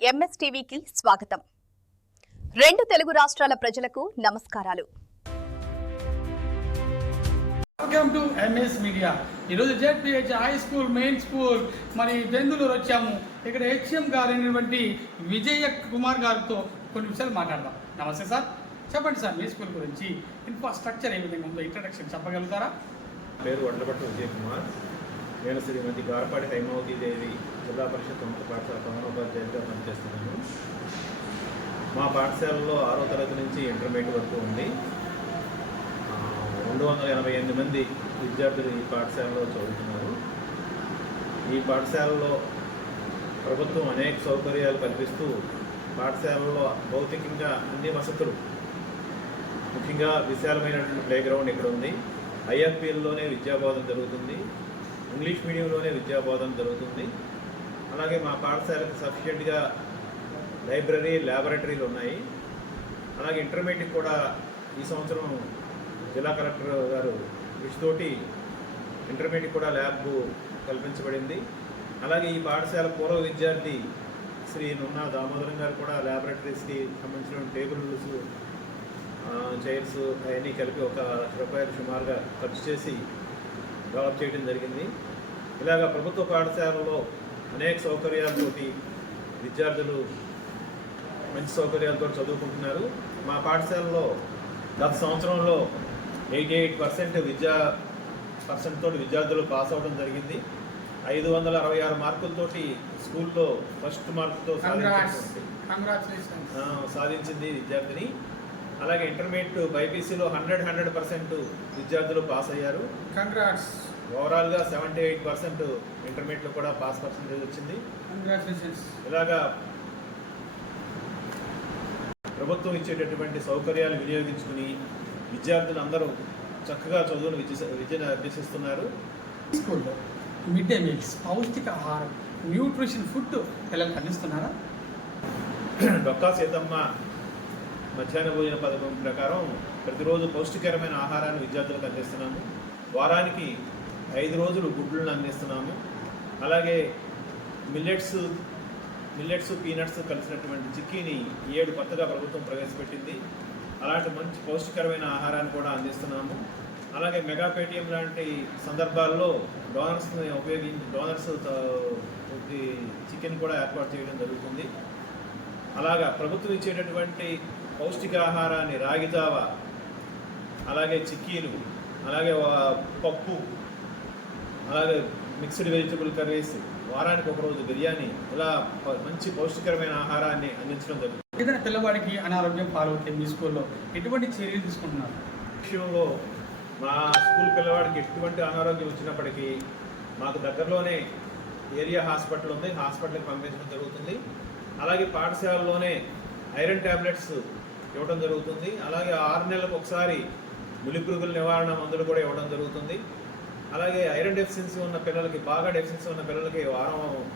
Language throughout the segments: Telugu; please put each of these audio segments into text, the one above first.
ఎంఎస్టీవీకి స్వాగతం. రెండు తెలుగు రాష్ట్రాల ప్రజలకు నమస్కారాలు. Welcome to MS media. ఈరోజు ZPH high school main school మరి బెందులూరు వచ్చాము. ఇక్కడ హెచ్ఎం గారు అయినటువంటి విజయ కుమార్ గారితో కొన్ని విషయాలు మాట్లాడదాం. నమస్తే సార్, చెప్పండి సార్ మీ స్కూల్ గురించి, ఇన్ఫ్రాస్ట్రక్చర్ ఏ విధంగా ఉందో ఇంట్రడక్షన్ చెప్పగలుగుతారా? పేరు వడ్లపట్టు విజయ్ కుమార్. నేను శ్రీమతి గారపాటి హైమావతి దేవి జిల్లా పరిషత్ ఉన్నత పాఠశాల ప్రధానోపాధ్యాయుడిగా పనిచేస్తున్నాను. మా పాఠశాలలో 6వ తరగతి నుంచి ఇంటర్మీడియట్ వరకు ఉంది. 288 మంది విద్యార్థులు ఈ పాఠశాలలో చదువుతున్నారు. ఈ పాఠశాలలో ప్రభుత్వం అనేక సౌకర్యాలు కల్పిస్తూ పాఠశాలలో భౌతికంగా అన్ని వసతులు, ముఖ్యంగా విశాలమైనటువంటి ప్లేగ్రౌండ్ ఇక్కడ ఉంది. ఐఎఫ్పిఎల్లోనే విద్యాబోధన జరుగుతుంది, ఇంగ్లీష్ మీడియంలోనే విద్యాబోధన జరుగుతుంది. అలాగే మా పాఠశాలకు సఫిషియెంట్గా లైబ్రరీ, ల్యాబొరేటరీలు ఉన్నాయి. అలాగే ఇంటర్మీడియట్ కూడా ఈ సంవత్సరం జిల్లా కలెక్టర్ గారు కృషితోటి ఇంటర్మీడియట్ కూడా ల్యాబ్ కల్పించబడింది. అలాగే ఈ పాఠశాల పూర్వ విద్యార్థి శ్రీ నున్నా దామోదరం గారు కూడా ల్యాబొరేటరీస్కి సంబంధించిన టేబుల్స్, చైర్స్ అవన్నీ కలిపి 1 లక్ష రూపాయలు సుమారుగా ఖర్చు చేసి డెవలప్ చేయడం జరిగింది. ఇలాగ ప్రభుత్వ పాఠశాలలో అనేక సౌకర్యాలతోటి విద్యార్థులు మంచి సౌకర్యాలతో చదువుకుంటున్నారు. మా పాఠశాలలో గత సంవత్సరంలో 88% తోటి విద్యార్థులు పాస్ అవ్వడం జరిగింది. 566 మార్కులతోటి స్కూల్లో ఫస్ట్ మార్కుతో సాధించింది విద్యార్థిని. అలాగే ఇంటర్మీడియట్ బైపీసీలో 100% విద్యార్థులు పాస్ అయ్యారు. కంగ్రాట్స్. ఓవరాల్గా 78% ఇంటర్మీడియట్లో కూడా పాస్ పర్సెంటేజ్ వచ్చింది. కంగ్రాచులేషన్స్. ఇలాగా ప్రభుత్వం ఇచ్చేటటువంటి సౌకర్యాలు వినియోగించుకుని విద్యార్థులు అందరూ చక్కగా చదువును విద్యను అభ్యసిస్తున్నారు. స్కూల్లో మిడ్ డే మీల్స్, పౌష్టిక ఆహారం, న్యూట్రిషన్ ఫుడ్ పిల్లలకు అందిస్తున్నారా? డొక్కా సీతమ్మ మధ్యాహ్న భోజన పథకం ప్రకారం ప్రతిరోజు పౌష్టికరమైన ఆహారాన్ని విద్యార్థులకు అందిస్తున్నాము. వారానికి 5 రోజులు గుడ్లను అందిస్తున్నాము. అలాగే మిల్లెట్స్, పీనట్స్ కలిసినటువంటి చిక్కీని 7 కొత్తగా ప్రభుత్వం ప్రవేశపెట్టింది. అలాంటి మంచి పౌష్టికరమైన ఆహారాన్ని కూడా అందిస్తున్నాము. అలాగే మెగా పేటీఎం లాంటి సందర్భాల్లో డోనర్స్ చికెన్ కూడా ఏర్పాటు చేయడం జరుగుతుంది. అలాగా ప్రభుత్వం ఇచ్చేటటువంటి పౌష్టికాహారాన్ని రాగి జావ, అలాగే చిక్కీలు, అలాగే పప్పు, అలాగే మిక్స్డ్ వెజిటబుల్ కర్రీస్, వారానికి 1 రోజు బిర్యానీ, ఇలా మంచి పౌష్టికరమైన ఆహారాన్ని అందించడం జరుగుతుంది. ఏదైనా పిల్లవాడికి అనారోగ్యం పాలవుతే మీ స్కూల్లో ఎటువంటి చర్యలు తీసుకుంటున్నారు? విషయంలో మా స్కూల్ పిల్లవాడికి ఎటువంటి అనారోగ్యం వచ్చినప్పటికీ మాకు దగ్గరలోనే ఏరియా హాస్పిటల్ ఉంది, హాస్పిటల్కి పంపించడం జరుగుతుంది. అలాగే పాఠశాలలోనే ఐరన్ ట్యాబ్లెట్స్ ఇవ్వడం జరుగుతుంది. అలాగే 6 నెలలకు ఒకసారి ములిపురుగుల నివారణ మందులు కూడా ఇవ్వడం జరుగుతుంది. అలాగే ఐరన్ డెఫిషియన్సీ ఉన్న పిల్లలకి, బాగా డెఫిషియన్సీ ఉన్న పిల్లలకి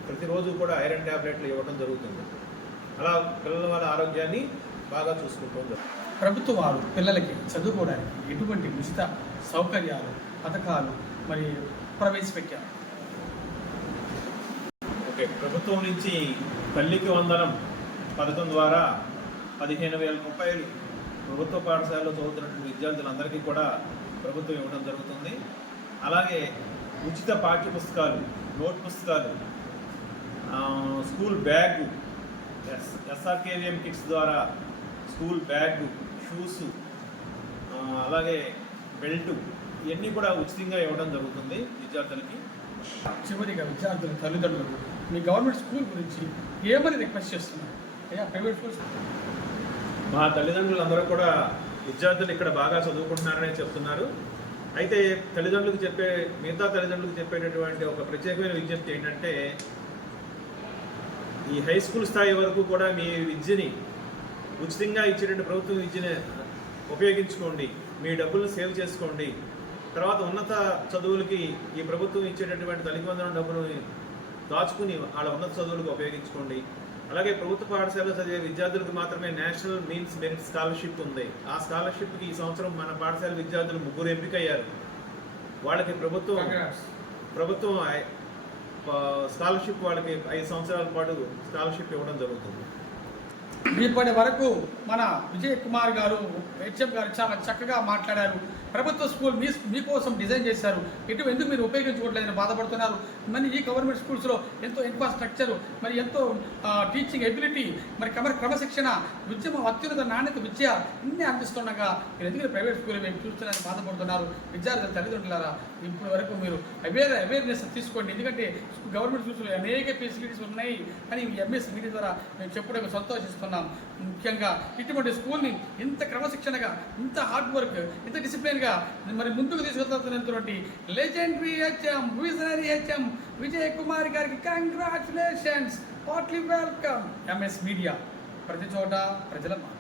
ప్రతిరోజు కూడా ఐరన్ ట్యాబ్లెట్లు ఇవ్వడం జరుగుతుంది. అలా పిల్లల వాళ్ళ ఆరోగ్యాన్ని బాగా చూసుకుంటుంది. ప్రభుత్వం వారు పిల్లలకి చదువుకోవడానికి ఎటువంటి ఉచిత సౌకర్యాలు, పథకాలు మరి ప్రవేశపెట్టారు? ఓకే, ప్రభుత్వం నుంచి తల్లికి వందనం పథకం ద్వారా 15,000 రూపాయలు ప్రభుత్వ పాఠశాలలో చదువుతున్నటువంటి విద్యార్థులందరికీ కూడా ప్రభుత్వం ఇవ్వడం జరుగుతుంది. అలాగే ఉచిత పాఠ్య పుస్తకాలు, నోట్ పుస్తకాలు, స్కూల్ బ్యాగ్, ఎస్ఆర్కేవిఎం కిట్స్ ద్వారా స్కూల్ బ్యాగ్, షూస్, అలాగే బెల్టు, ఇవన్నీ కూడా ఉచితంగా ఇవ్వడం జరుగుతుంది విద్యార్థులకి. చివరిగా విద్యార్థుల తల్లిదండ్రులు మీ గవర్నమెంట్ స్కూల్ గురించి ఏమని రిక్వెస్ట్ చేస్తున్నారు? ప్రైవేట్ స్కూల్స్ మా తల్లిదండ్రులందరూ కూడా విద్యార్థులు ఇక్కడ బాగా చదువుకుంటున్నారనే చెప్తున్నారు. అయితే మిగతా తల్లిదండ్రులకు చెప్పేటటువంటి ఒక ప్రత్యేకమైన విజ్ఞప్తి ఏంటంటే, ఈ హై స్కూల్ స్థాయి వరకు కూడా మీ విద్యని ఉచితంగా ఇచ్చేటువంటి ప్రభుత్వ విద్యని ఉపయోగించుకోండి, మీ డబ్బులను సేవ్ చేసుకోండి. తర్వాత ఉన్నత చదువులకి ఈ ప్రభుత్వం ఇచ్చేటటువంటి తల్లికి వందనం డబ్బులు దాచుకుని వాళ్ళ ఉన్నత చదువులకు ఉపయోగించుకోండి. అలాగే ప్రభుత్వ పాఠశాలలో చదివే విద్యార్థులకు మాత్రమే నేషనల్ మీన్స్ మెరిట్ స్కాలర్షిప్ ఉంది. ఆ స్కాలర్షిప్కి ఈ సంవత్సరం మన పాఠశాల విద్యార్థులు 3 ఎంపికయ్యారు. వాళ్ళకి ప్రభుత్వం స్కాలర్షిప్ వాళ్ళకి 5 సంవత్సరాల పాటు స్కాలర్షిప్ ఇవ్వడం జరుగుతుంది. ఇప్పటి వరకు మన విజయ్ కుమార్ గారు హెచ్ఎం గారు చాలా చక్కగా మాట్లాడారు. ప్రభుత్వ స్కూల్ మీకోసం డిజైన్ చేశారు, ఎందుకు మీరు ఉపయోగించుకోవట్లేదని బాధపడుతున్నారు. మరి ఈ గవర్నమెంట్ స్కూల్స్లో ఎంతో ఇన్ఫ్రాస్ట్రక్చర్, మరి ఎంతో టీచింగ్ ఎబిలిటీ, మరి క్రమశిక్షణ, విద్య అత్యున్నత నాణ్యత విద్య అన్నీ అందిస్తుండగా మీరు ఎందుకు ప్రైవేట్ స్కూల్ మేము చూస్తున్నారని బాధపడుతున్నారు. విద్యార్థుల తల్లిదండ్రులారా, ఇప్పటి వరకు మీరు అవేర్నెస్ తీసుకోండి. ఎందుకంటే గవర్నమెంట్ స్కూల్స్లో అనేక ఫెసిలిటీస్ ఉన్నాయి అని ఎంఎస్ మీడియా ద్వారా మేము చెప్పడానికి సంతోషిస్తున్నాం. ముఖ్యంగా ఇటువంటి స్కూల్ని ఇంత క్రమశిక్షణగా, ఇంత హార్డ్ వర్క్, ఇంత డిసిప్లిన్గా మరి ముందుకు తీసుకెళ్తున్నటువంటి legendary HM, visionary HM Vijay Kumar గారికి congratulations, heartly welcome. MS media, ప్రతి చోట ప్రజల మాట.